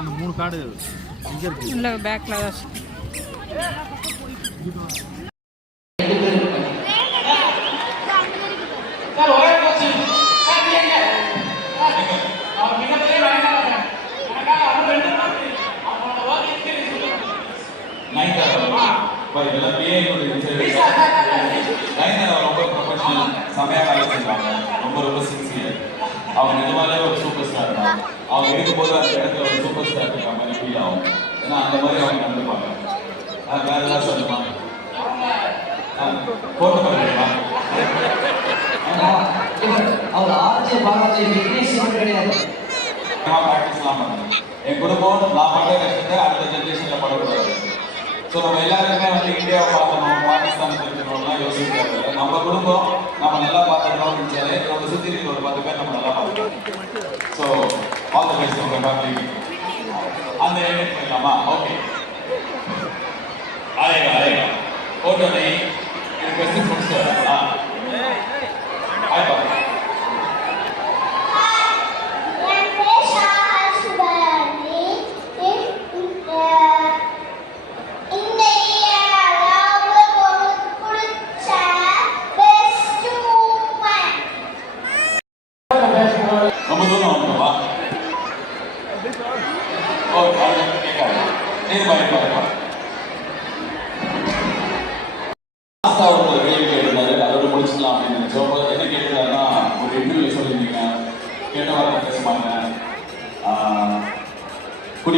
அந்த 3 கார்டு இங்க இருக்கு இல்ல பேக்ல தான் சார் ஒரே கோச்சிங் சார் நீங்க அவர் மிகப்பெரிய வேலைக்காரங்க எனக்காக அவர் 2 மார்க் அவங்களோட வர்க் எக்ஸ்பீரியன்ஸ் நைன்தா பை இதெல்லாம் பிஏ நைன்தா ரொம்ப ப்ரொஃபஷனல் செமையா வேலை செஞ்சாங்க ரொம்ப சின்சியர் அவங்க நிஜமாலே ஒரு சூப்பர் ஸ்டார் தான் அவங்க இருக்கும்போது அந்த இடத்துல ஒரு சூப்பர் ஸ்டார் இருக்க மாதிரி ஃபீல் ஆகும் ஏன்னா அந்த மாதிரி அவங்க நடந்துப்பாங்க வேற ஏதாவது சொல்லுமா போட்டோ பண்ணுறீங்களா அவர் ஆர்ஜே பாலாஜி விக்னேஷ் கிடையாது ப்ராக்டிஸ்லாம் பண்ணுறேன் என் குடும்பம் நான் படுற கஷ்டத்தை அடுத்த ஜென்ரேஷனில் படக்கூடாது ஸோ நம்ம எல்லாருக்குமே வந்து இந்தியாவை பார்க்கணும் பாகிஸ்தான் தெரிஞ்சுக்கணும்லாம் யோசிக்கிறாங்க நம்ம குடும்பம் நம்ம நல்லா பார்த்துக்கணும்னு நினச்சாலே நம்ம சுற்றி இருக்கிற ஒரு 10 பேர் நம்ம நல்லா பார்த்துக்கணும் ஸோ ஆல் த பெஸ்ட் உங்கள் ஃபேமிலி அந்த ஏரியா போயிடலாமா ஓகே அதேங்க ஃபோட்டோ நெய் இது கொஸ்டின் முடிச்சு ஆயிப்பா ரொம்ப தூரம் வந்துடுவா ஓ கேட்காது